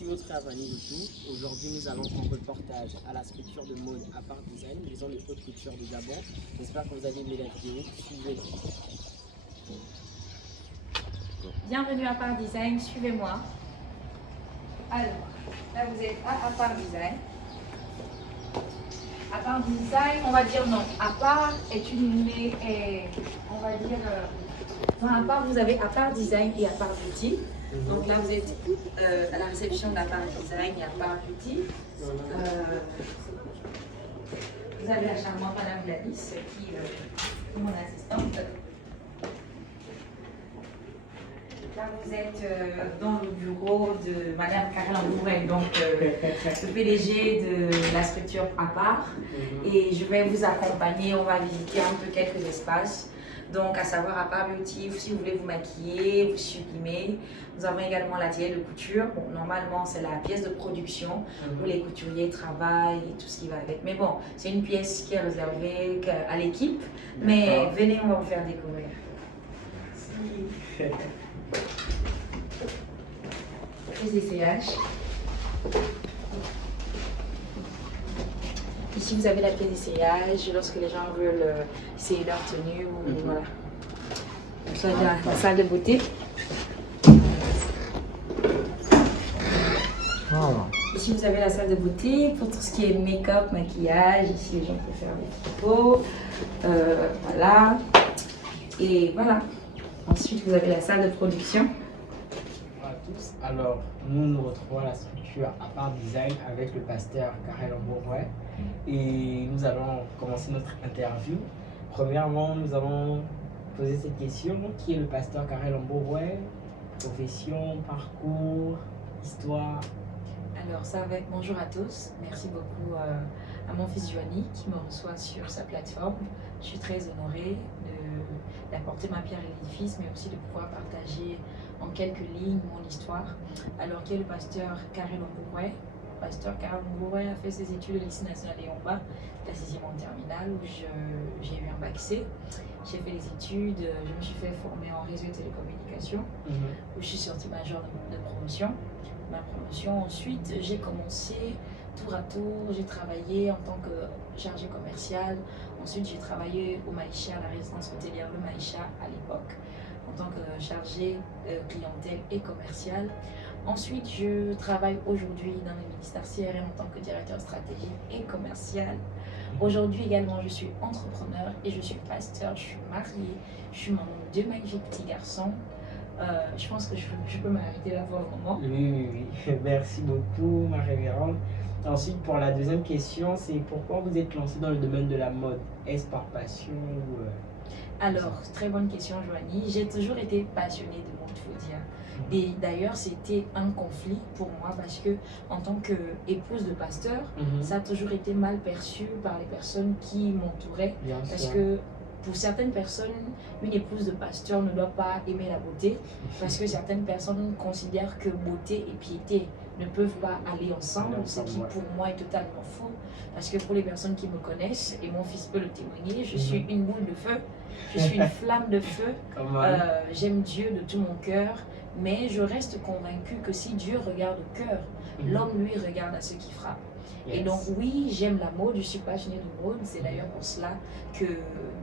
Merci votre avenue de tout. Aujourd'hui, nous allons en reportage à la structure de mode à part design, maison de haute couture de Gabon. J'espère que vous avez aimé la vidéo. Suivez-la. Bienvenue à Part Design, suivez-moi. Alors, là vous êtes à Part Design. À Part Design, on va dire non. À part est on va dire, à part vous avez à Part Design et à Part Beauty. Donc là vous êtes à la réception d'à Part Design et à Part Beauty. Vous avez la charmante Madame Gladys qui est mon assistante. Là, vous êtes dans le bureau de Madame Karel Ambouret, donc le PDG de la structure à part. Et je vais vous accompagner, on va visiter un peu quelques espaces. Donc, à savoir à part Beauty, si vous voulez vous maquiller, vous sublimer. Nous avons également l'atelier de couture. Bon, normalement, c'est la pièce de production où les couturiers travaillent et tout ce qui va avec. Mais bon, c'est une pièce qui est réservée à l'équipe. Mais venez, on va vous faire découvrir. Merci. Les essayages. Ici, vous avez la pièce d'essayage lorsque les gens veulent essayer leur tenue. Voilà. Donc, ça, la salle de beauté. Ici, vous avez la salle de beauté pour tout ce qui est make-up, maquillage. Ici, les gens peuvent faire des photos. Voilà. Et voilà. Ensuite, vous avez la salle de production. Bonjour à tous. Alors, nous retrouvons à la structure à part design avec le pasteur Karel Ambouret et nous allons commencer notre interview. Premièrement, nous allons poser cette question. Qui est le pasteur Karel Ambouret? Profession, parcours, histoire? Alors, ça va être bonjour à tous. Merci beaucoup à mon fils Joanie qui me reçoit sur sa plateforme. Je suis très honorée d'apporter ma pierre à l'édifice, mais aussi de pouvoir partager en quelques lignes mon histoire. Alors, qui est le pasteur Karel Ambouret? Pasteur Karel Ambouret a fait ses études au lycée national Léon-Bas, la 6e en terminale, où j'ai eu un bac C. J'ai fait les études, je me suis fait former en réseau et télécommunications, où je suis sortie majeure de promotion. Ma promotion, ensuite, j'ai commencé tour à tour, j'ai travaillé en tant que chargée commerciale. Ensuite, j'ai travaillé au Maïcha, à la résidence hôtelière Le Maïcha à l'époque, en tant que chargée clientèle et commerciale. Ensuite, je travaille aujourd'hui dans le ministère CRM en tant que directeur stratégique et commercial. Aujourd'hui également, je suis entrepreneur et je suis pasteur, je suis mariée, je suis maman de 2 magnifiques petits garçons. Je pense que je peux m'arrêter là pour le moment. Oui. Merci beaucoup, ma révérende. Ensuite, pour la deuxième question, c'est pourquoi vous êtes lancé dans le domaine de la mode? Est-ce par passion ou Alors, très bonne question, Joanie. J'ai toujours été passionnée de mode, il faut dire. Et d'ailleurs, c'était un conflit pour moi parce que, en tant qu'épouse de pasteur, ça a toujours été mal perçu par les personnes qui m'entouraient. Parce que pour certaines personnes, une épouse de pasteur ne doit pas aimer la beauté parce que certaines personnes considèrent que beauté et piété ne peuvent pas aller ensemble, ce qui pour moi est totalement faux. Parce que pour les personnes qui me connaissent, et mon fils peut le témoigner, je suis une boule de feu, je suis une flamme de feu, j'aime Dieu de tout mon cœur, mais je reste convaincue que si Dieu regarde au cœur, l'homme lui regarde à ce qui frappe. Et donc oui, j'aime la mode, je suis passionnée de mode, c'est d'ailleurs pour cela que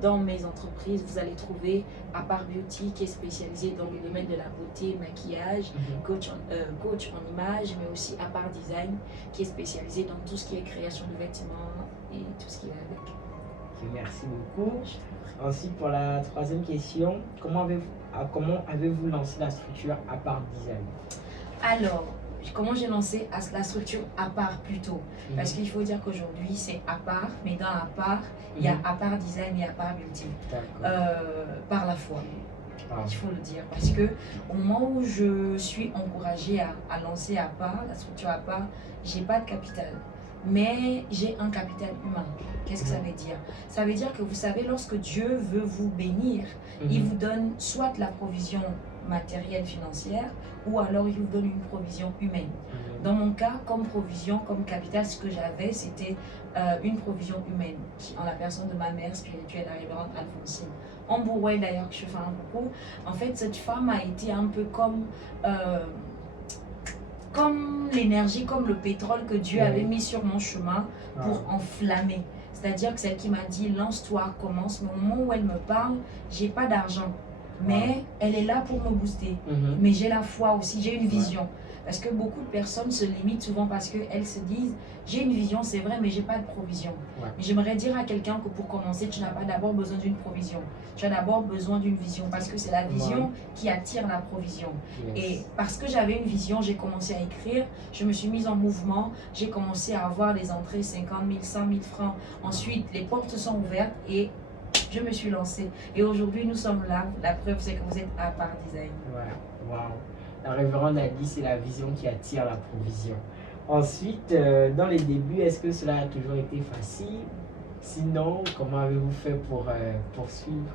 dans mes entreprises, vous allez trouver à part Beauty qui est spécialisée dans le domaine de la beauté, maquillage, coach en image, mais aussi à part Design qui est spécialisée dans tout ce qui est création de vêtements et tout ce qui va avec. Okay, merci beaucoup. Ensuite, pour la troisième question, comment avez-vous lancé la structure à part Design? Alors, comment j'ai lancé la structure à part plutôt? Parce qu'il faut dire qu'aujourd'hui c'est à part, mais dans à part, il y a à part design et à part beauty. Par la foi, il faut le dire. Parce que au moment où je suis encouragée à lancer à part, la structure à part, j'ai pas de capital. Mais j'ai un capital humain. Qu'est-ce que ça veut dire? Ça veut dire que vous savez, lorsque Dieu veut vous bénir, il vous donne soit la provision matérielle financière ou alors il vous donne une provision humaine. Dans mon cas, comme provision, comme capital, ce que j'avais, c'était une provision humaine en la personne de ma mère spirituelle, la révérende Alphonsine. Ambouret d'ailleurs, que je fais un beaucoup. En fait, cette femme a été un peu comme comme l'énergie, comme le pétrole que Dieu Oui. avait mis sur mon chemin pour Ah. enflammer. C'est-à-dire que celle qui m'a dit lance-toi, commence. Mais au moment où elle me parle, j'ai pas d'argent. Mais elle est là pour me booster. Mais j'ai la foi aussi, j'ai une vision. Parce que beaucoup de personnes se limitent souvent parce qu'elles se disent j'ai une vision, c'est vrai, mais j'ai pas de provision. Mais j'aimerais dire à quelqu'un que pour commencer, tu n'as pas d'abord besoin d'une provision. Tu as d'abord besoin d'une vision parce que c'est la vision qui attire la provision. Et parce que j'avais une vision, j'ai commencé à écrire, je me suis mise en mouvement, j'ai commencé à avoir des entrées 50 000, 100 000 francs. Ensuite, les portes sont ouvertes et je me suis lancée. Et aujourd'hui, nous sommes là. La preuve, c'est que vous êtes à part design. Ouais, waouh. La révérende a dit c'est la vision qui attire la provision. Ensuite, dans les débuts, est-ce que cela a toujours été facile? Sinon, comment avez-vous fait pour poursuivre?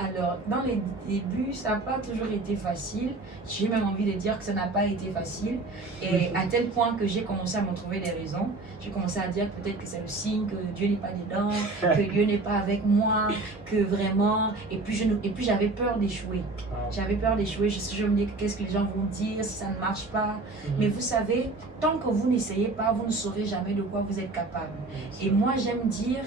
Alors, dans les débuts, ça n'a pas toujours été facile. J'ai même envie de dire que ça n'a pas été facile. Et à tel point que j'ai commencé à m'en trouver des raisons. J'ai commencé à dire peut-être que c'est le signe que Dieu n'est pas dedans, que Dieu n'est pas avec moi, que vraiment... Et puis j'avais peur d'échouer. J'avais peur d'échouer. Je me dis qu'est-ce que les gens vont dire si ça ne marche pas. Mais vous savez, tant que vous n'essayez pas, vous ne saurez jamais de quoi vous êtes capable. Et moi, j'aime dire...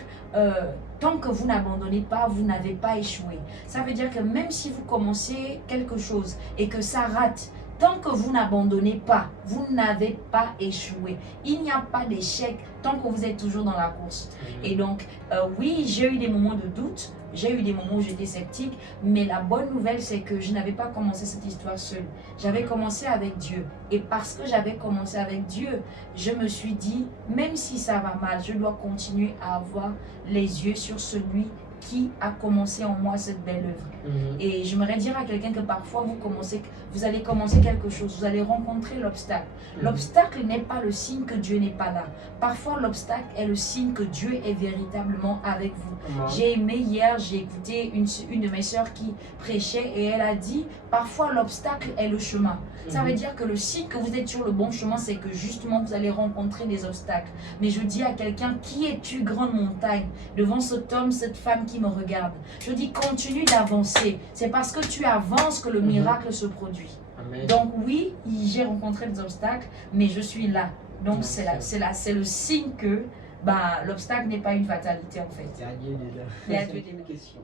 tant que vous n'abandonnez pas, vous n'avez pas échoué. Ça veut dire que même si vous commencez quelque chose et que ça rate, tant que vous n'abandonnez pas, vous n'avez pas échoué. Il n'y a pas d'échec tant que vous êtes toujours dans la course. Et donc, oui, j'ai eu des moments de doute, j'ai eu des moments où j'étais sceptique, mais la bonne nouvelle, c'est que je n'avais pas commencé cette histoire seule. J'avais commencé avec Dieu. Et parce que j'avais commencé avec Dieu, je me suis dit, même si ça va mal, je dois continuer à avoir les yeux sur celui qui a commencé en moi cette belle œuvre. Et j'aimerais dire à quelqu'un que parfois vous allez commencer quelque chose, vous allez rencontrer l'obstacle. L'obstacle n'est pas le signe que Dieu n'est pas là. Parfois l'obstacle est le signe que Dieu est véritablement avec vous. J'ai aimé hier, j'ai écouté une de mes sœurs qui prêchait et elle a dit, parfois l'obstacle est le chemin. Ça veut dire que le signe que vous êtes sur le bon chemin, c'est que justement vous allez rencontrer des obstacles. Mais je dis à quelqu'un, qui es-tu, grande montagne, devant cet homme, cette femme qui me regarde? Je dis, continue d'avancer. C'est parce que tu avances que le miracle se produit. Amen. Donc oui, j'ai rencontré des obstacles, mais je suis là. Donc c'est le signe que l'obstacle n'est pas une fatalité en fait. C'est à Dieu dedans. C'est à Dieu dedans. Une question.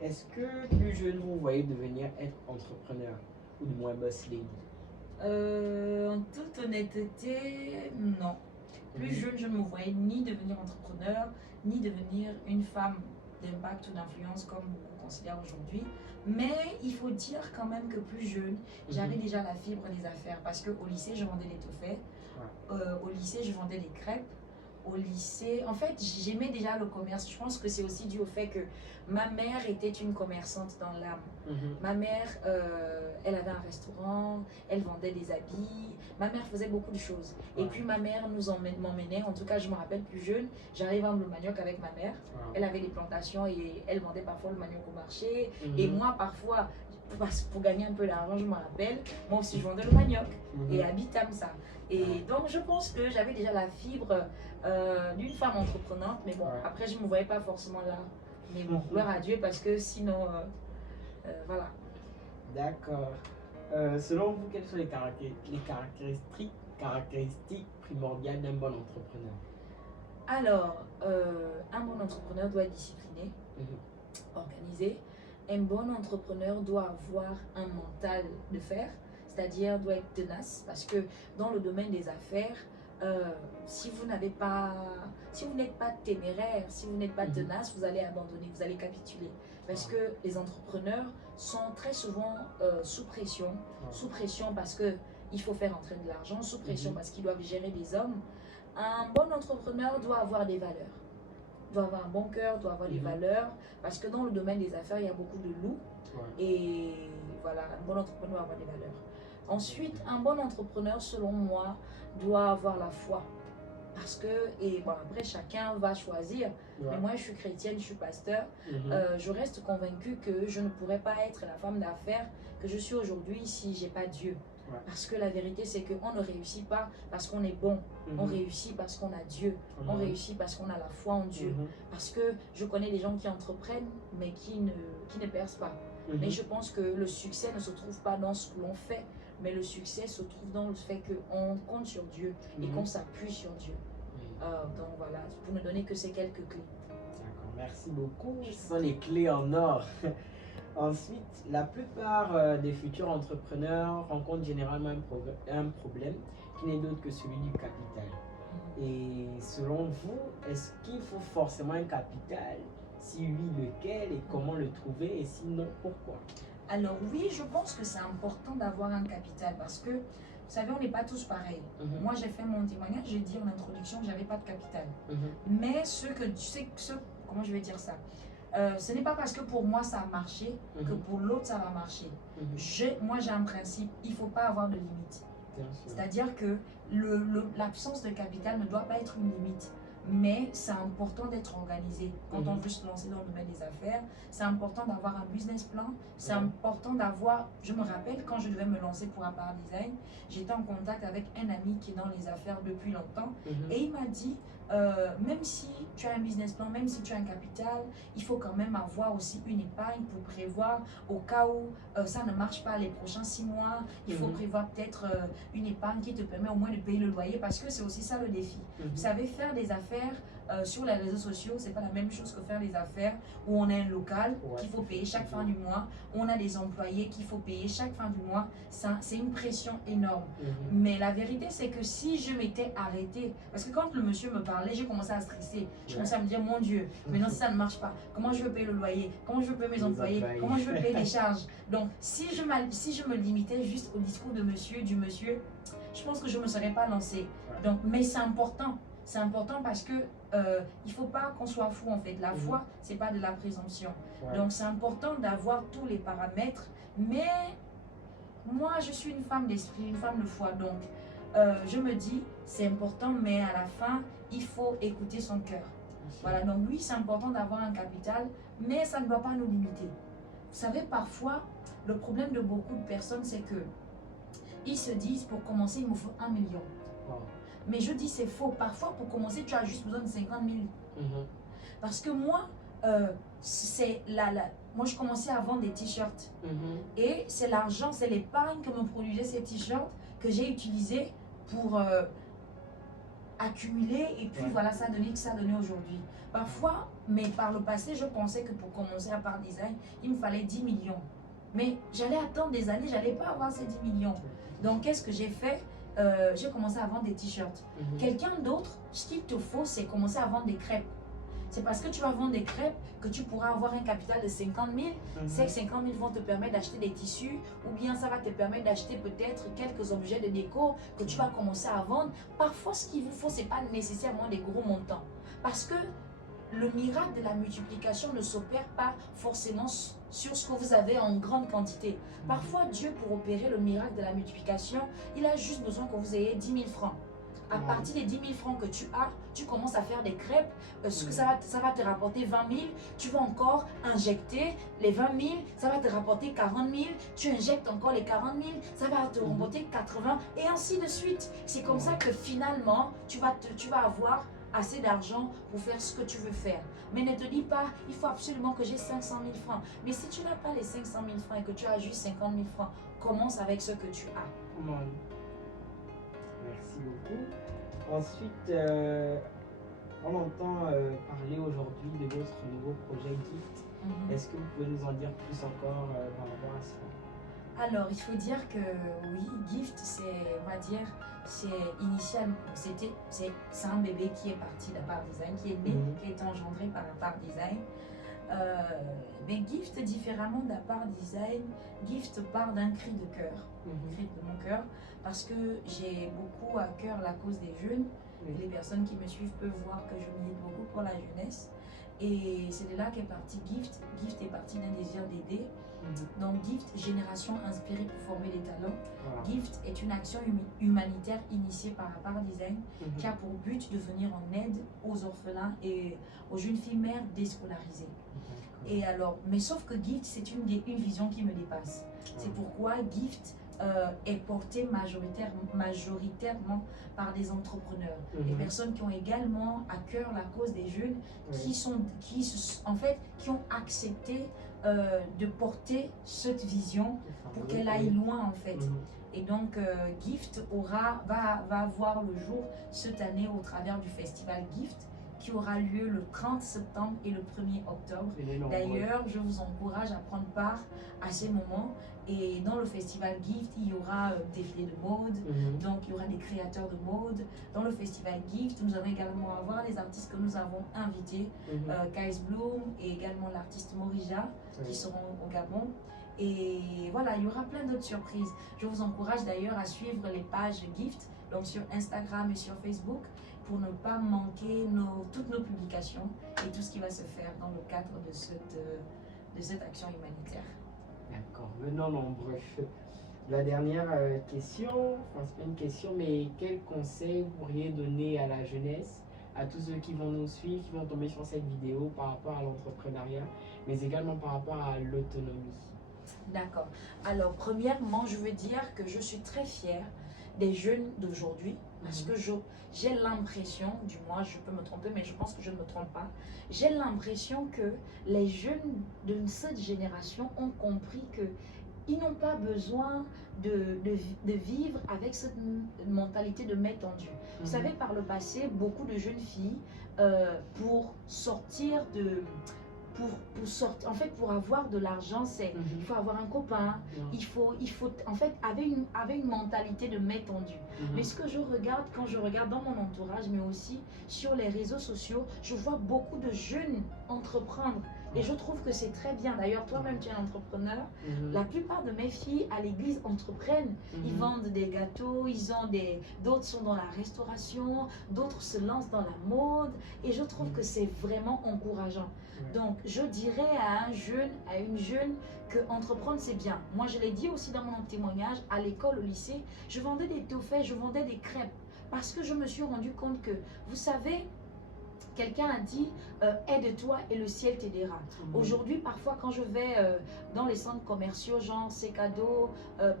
Est-ce que plus jeune vous voyez devenir être entrepreneur ou du moins boss lady? En toute honnêteté, non. Plus jeune, je ne me voyais ni devenir entrepreneur, ni devenir une femme d'impact ou d'influence comme beaucoup considèrent aujourd'hui. Mais il faut dire quand même que plus jeune, j'avais déjà la fibre des affaires parce qu'au lycée, je vendais des toffets. Au lycée, je vendais des crêpes. Au lycée, en fait, j'aimais déjà le commerce. Je pense que c'est aussi dû au fait que ma mère était une commerçante dans l'âme. Ma mère, elle avait un restaurant, elle vendait des habits. Ma mère faisait beaucoup de choses. Et puis ma mère m'emmenait, en tout cas je me rappelle plus jeune, j'allais vendre le manioc avec ma mère. Elle avait des plantations et elle vendait parfois le manioc au marché. Et moi parfois, pour gagner un peu d'argent, je me rappelle, moi aussi je vendais le manioc et habitam ça. Et donc je pense que j'avais déjà la fibre d'une femme entreprenante, mais bon, après je ne me voyais pas forcément là. Mais bon, gloire à Dieu parce que sinon, voilà. D'accord. Selon vous, quelles sont les caractéristiques primordiales d'un bon entrepreneur? Alors, un bon entrepreneur doit être discipliné, organisé. Un bon entrepreneur doit avoir un mental de fer, c'est-à-dire doit être tenace, parce que dans le domaine des affaires, si vous n'êtes pas téméraire, si vous n'êtes pas tenace, vous allez abandonner, vous allez capituler. Parce que les entrepreneurs sont très souvent sous pression parce qu'il faut faire entrer de l'argent, sous pression parce qu'ils doivent gérer des hommes. Un bon entrepreneur doit avoir des valeurs, doit avoir un bon cœur, doit avoir des valeurs, parce que dans le domaine des affaires, il y a beaucoup de loups. Et voilà, un bon entrepreneur doit avoir des valeurs. Ensuite, un bon entrepreneur, selon moi, doit avoir la foi. Parce que, et bon, après chacun va choisir, mais moi je suis chrétienne, je suis pasteur, je reste convaincue que je ne pourrais pas être la femme d'affaires que je suis aujourd'hui si j'ai pas Dieu. Parce que la vérité c'est qu'on ne réussit pas parce qu'on est bon, on réussit parce qu'on a Dieu, on réussit parce qu'on a la foi en Dieu. Parce que je connais des gens qui entreprennent mais qui ne percent pas. Mais je pense que le succès ne se trouve pas dans ce que l'on fait. mais le succès se trouve dans le fait qu'on compte sur Dieu et qu'on s'appuie sur Dieu. Donc voilà, pour ne donner que ces quelques clés. D'accord, merci beaucoup. Ce sont les clés en or. Ensuite, la plupart des futurs entrepreneurs rencontrent généralement un problème qui n'est d'autre que celui du capital. Et selon vous, est-ce qu'il faut forcément un capital? Si oui, lequel et comment le trouver? Et sinon, pourquoi? Alors oui, je pense que c'est important d'avoir un capital parce que, vous savez, on n'est pas tous pareils. Moi, j'ai fait mon témoignage, j'ai dit en introduction que je n'avais pas de capital. Mais comment je vais dire ça? Ce n'est pas parce que pour moi ça a marché que pour l'autre ça va marcher. Moi, j'ai un principe, il ne faut pas avoir de limite. C'est-à-dire que l'absence de capital ne doit pas être une limite. Mais c'est important d'être organisé. Quand on veut se lancer dans le domaine des affaires, c'est important d'avoir un business plan. C'est important d'avoir... Je me rappelle, quand je devais me lancer pour Apart Design, j'étais en contact avec un ami qui est dans les affaires depuis longtemps. Et il m'a dit, même si tu as un business plan, même si tu as un capital, il faut quand même avoir aussi une épargne pour prévoir au cas où ça ne marche pas les prochains 6 mois. Il faut prévoir peut-être une épargne qui te permet au moins de payer le loyer parce que c'est aussi ça le défi. Vous savez, faire des affaires sur les réseaux sociaux, c'est pas la même chose que faire des affaires où on a un local qu'il faut payer chaque fin du mois, où on a des employés qu'il faut payer chaque fin du mois. C'est une pression énorme. Mais la vérité, c'est que si je m'étais arrêtée, parce que quand le monsieur me parlait, j'ai commencé à stresser. Je commençais à me dire, mon Dieu, maintenant si ça ne marche pas, comment je veux payer le loyer? Comment je veux payer mes employés? Comment je veux payer les charges? Donc, si je me limitais juste au discours du monsieur, je pense que je ne me serais pas lancée. Donc, mais c'est important. C'est important parce que il ne faut pas qu'on soit fou en fait. La foi, ce n'est pas de la présomption. Donc c'est important d'avoir tous les paramètres. Mais moi, je suis une femme d'esprit, une femme de foi. Donc je me dis, c'est important, mais à la fin, il faut écouter son cœur. Voilà, donc oui, c'est important d'avoir un capital, mais ça ne doit pas nous limiter. Vous savez, parfois, le problème de beaucoup de personnes, c'est que ils se disent, pour commencer, il me faut 1 million. Mais je dis c'est faux. Parfois, pour commencer, tu as juste besoin de 50 000. Parce que moi, moi, je commençais à vendre des t-shirts. Et c'est l'argent, c'est l'épargne que me produisait ces t-shirts que j'ai utilisé pour accumuler. Et puis voilà, ça a donné que ça a donné aujourd'hui. Parfois, mais par le passé, je pensais que pour commencer Apart Design, il me fallait 10 millions. Mais j'allais attendre des années, je n'allais pas avoir ces 10 millions. Donc, qu'est-ce que j'ai fait? J'ai commencé à vendre des t-shirts. Quelqu'un d'autre, ce qu'il te faut, c'est commencer à vendre des crêpes. C'est parce que tu vas vendre des crêpes que tu pourras avoir un capital de 50 000. Ces 50 000 vont te permettre d'acheter des tissus ou bien ça va te permettre d'acheter peut-être quelques objets de déco que tu vas commencer à vendre. Parfois, ce qu'il vous faut, ce n'est pas nécessairement des gros montants. Parce que le miracle de la multiplication ne s'opère pas forcément sur ce que vous avez en grande quantité. Parfois, Dieu, pour opérer le miracle de la multiplication, il a juste besoin que vous ayez 10 000 francs. À partir des 10 000 francs que tu as, tu commences à faire des crêpes. Ce que ça va te rapporter 20 000. Tu vas encore injecter les 20 000. Ça va te rapporter 40 000. Tu injectes encore les 40 000. Ça va te rapporter 80 et ainsi de suite. C'est comme ça que finalement, tu vas avoir assez d'argent pour faire ce que tu veux faire. Mais ne te dis pas, il faut absolument que j'ai 500 000 francs. Mais si tu n'as pas les 500 000 francs et que tu as juste 50 000 francs, commence avec ce que tu as. Merci beaucoup. Ensuite, on entend parler aujourd'hui de votre nouveau projet GIFT. Est-ce que vous pouvez nous en dire plus encore par rapport à cela? Alors, il faut dire que oui, GIFT, on va dire, c'est initialement, c'est un bébé qui est parti d'Apart Design, qui est né, qui a été engendré par Apart Design. Mais GIFT, différemment d'Apart Design, GIFT part d'un cri de cœur, cri de mon cœur, parce que j'ai beaucoup à cœur la cause des jeunes. Les personnes qui me suivent peuvent voir que je milite beaucoup pour la jeunesse. Et c'est de là qu'est parti GIFT. GIFT est parti d'un désir d'aider. Donc GIFT, génération inspirée pour former des talents. GIFT est une action humanitaire initiée par Apart Design qui a pour but de venir en aide aux orphelins et aux jeunes filles mères déscolarisées. Et alors, mais sauf que GIFT, c'est une vision qui me dépasse. C'est pourquoi GIFT est porté majoritairement par des entrepreneurs, des personnes qui ont également à cœur la cause des jeunes, qui ont accepté de porter cette vision pour qu'elle aille loin en fait. Et donc Gift va voir le jour cette année au travers du festival Gift qui aura lieu le 30 septembre et le 1er octobre. D'ailleurs, je vous encourage à prendre part à ces moments. Et dans le festival Gift, il y aura défilé de mode, donc il y aura des créateurs de mode. Dans le festival Gift, nous allons également avoir les artistes que nous avons invités, Kais Bloom et également l'artiste Morija, qui seront au Gabon. Et voilà, il y aura plein d'autres surprises. Je vous encourage d'ailleurs à suivre les pages Gift, donc sur Instagram et sur Facebook, pour ne pas manquer toutes nos publications et tout ce qui va se faire dans le cadre de cette action humanitaire. D'accord, venons nombreux. La dernière question, enfin c'est pas une question, mais quel conseil vous pourriez donner à la jeunesse, à tous ceux qui vont nous suivre, qui vont tomber sur cette vidéo par rapport à l'entrepreneuriat, mais également par rapport à l'autonomie? D'accord. Alors, premièrement, je veux dire que je suis très fière des jeunes d'aujourd'hui parce que j'ai l'impression, du moins je peux me tromper, mais je pense que je ne me trompe pas, j'ai l'impression que les jeunes de cette génération ont compris que ils n'ont pas besoin de vivre avec cette mentalité de main tendue. Vous savez, par le passé, beaucoup de jeunes filles, pour sortir de... en fait, pour avoir de l'argent, il faut avoir un copain, il faut en fait, avait une mentalité de main tendue. Mais ce que je regarde, quand je regarde dans mon entourage, mais aussi sur les réseaux sociaux, je vois beaucoup de jeunes entreprendre. Et je trouve que c'est très bien. D'ailleurs, toi-même, tu es un entrepreneur. La plupart de mes filles à l'église entreprennent. Ils vendent des gâteaux, d'autres sont dans la restauration, d'autres se lancent dans la mode. Et je trouve que c'est vraiment encourageant. Donc, je dirais à un jeune, à une jeune, que entreprendre, c'est bien. Moi, je l'ai dit aussi dans mon témoignage, à l'école, au lycée, je vendais des toffets, je vendais des crêpes. Parce que je me suis rendu compte que, vous savez, quelqu'un a dit aide-toi et le ciel t'aidera. Aujourd'hui, parfois, quand je vais dans les centres commerciaux, genre C'est Cadeau,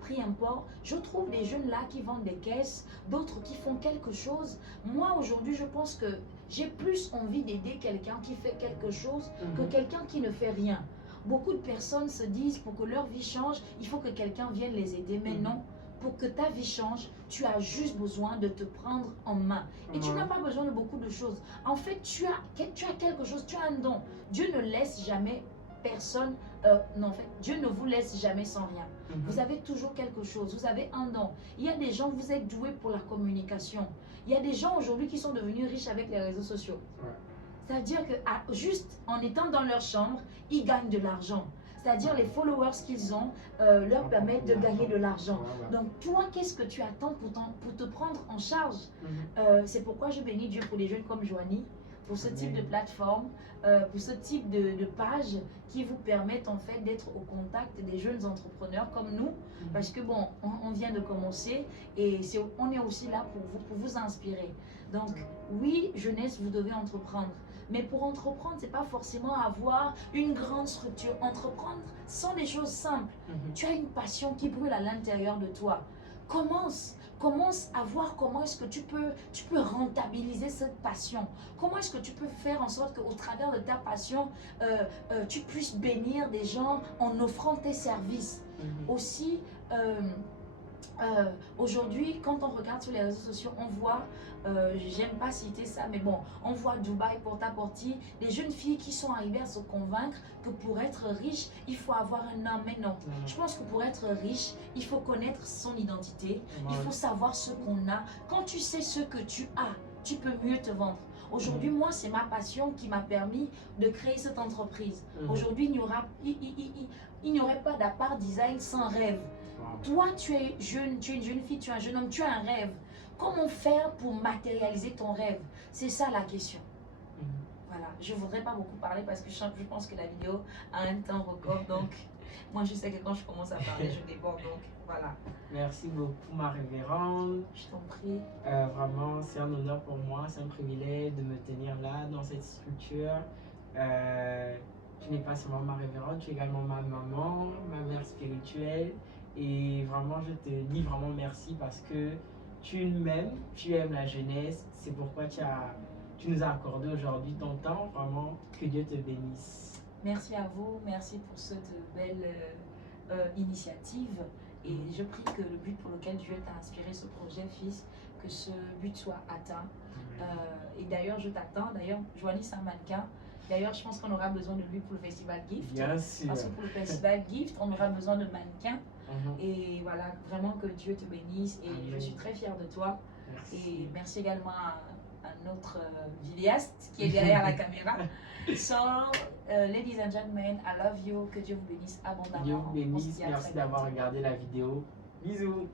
Prix Import, je trouve des jeunes là qui vendent des caisses, d'autres qui font quelque chose. Moi, aujourd'hui, je pense que j'ai plus envie d'aider quelqu'un qui fait quelque chose que quelqu'un qui ne fait rien. Beaucoup de personnes se disent pour que leur vie change, il faut que quelqu'un vienne les aider. Mais non. Pour que ta vie change, tu as juste besoin de te prendre en main. Et tu n'as pas besoin de beaucoup de choses. En fait, tu as quelque chose, tu as un don. Dieu ne laisse jamais personne, non, en fait, Dieu ne vous laisse jamais sans rien. Vous avez toujours quelque chose, vous avez un don. Il y a des gens, vous êtes doués pour la communication. Il y a des gens aujourd'hui qui sont devenus riches avec les réseaux sociaux. C'est-à-dire que juste en étant dans leur chambre, ils gagnent de l'argent. C'est-à-dire les followers qu'ils ont leur permettent de gagner de l'argent. Donc toi, qu'est-ce que tu attends pour te prendre en charge? C'est pourquoi je bénis Dieu pour les jeunes comme Joanie, pour ce type de plateforme, pour ce type de page qui vous permettent en fait d'être au contact des jeunes entrepreneurs comme nous. Parce que bon, on vient de commencer et on est aussi là pour vous inspirer. Donc oui, jeunesse, vous devez entreprendre. Mais pour entreprendre, c'est pas forcément avoir une grande structure. Entreprendre sont des choses simples. Tu as une passion qui brûle à l'intérieur de toi. Commence à voir comment est-ce que tu peux rentabiliser cette passion. Comment est-ce que tu peux faire en sorte qu'au travers de ta passion, tu puisses bénir des gens en offrant tes services. Aussi, aujourd'hui, quand on regarde sur les réseaux sociaux, on voit, j'aime pas citer ça, mais bon, on voit Dubaï porte-à-porte, des jeunes filles qui sont arrivées à se convaincre que pour être riche, il faut avoir un homme. Mais non, je pense que pour être riche, il faut connaître son identité, il faut savoir ce qu'on a. Quand tu sais ce que tu as, tu peux mieux te vendre. Aujourd'hui, moi, c'est ma passion qui m'a permis de créer cette entreprise. Aujourd'hui, il n'y aurait pas d'Apart Design sans rêve. Toi, tu es jeune, tu es une jeune fille, tu es un jeune homme, tu as un rêve. Comment faire pour matérialiser ton rêve? C'est ça la question. Voilà, je ne voudrais pas beaucoup parler parce que je pense que la vidéo a un temps record. Donc, moi, je sais que quand je commence à parler, je déborde. Donc, voilà. Merci beaucoup, ma révérende. Je t'en prie. Vraiment, c'est un honneur pour moi, c'est un privilège de me tenir là, dans cette structure. Tu n'es pas seulement ma révérende, tu es également ma maman, ma mère spirituelle. Et vraiment, je te dis vraiment merci parce que tu m'aimes, tu aimes la jeunesse. C'est pourquoi tu nous as accordé aujourd'hui ton temps. Vraiment, que Dieu te bénisse. Merci à vous, merci pour cette belle initiative. Et je prie que le but pour lequel Dieu t'a inspiré ce projet, fils, que ce but soit atteint. Et d'ailleurs, je t'attends. D'ailleurs, Joanie, c'est un mannequin. D'ailleurs, je pense qu'on aura besoin de lui pour le festival Gift. Bien sûr. Parce que pour le festival Gift, on aura besoin de mannequins. Et voilà, vraiment que Dieu te bénisse. Et Amen. je suis très fière de toi. Merci. Et merci également à notre vidéaste qui est derrière la caméra. So, ladies and gentlemen, I love you. Que Dieu vous bénisse abondamment. Dieu vous On se bénisse. dit à Merci très d'avoir bientôt. regardé la vidéo. Bisous.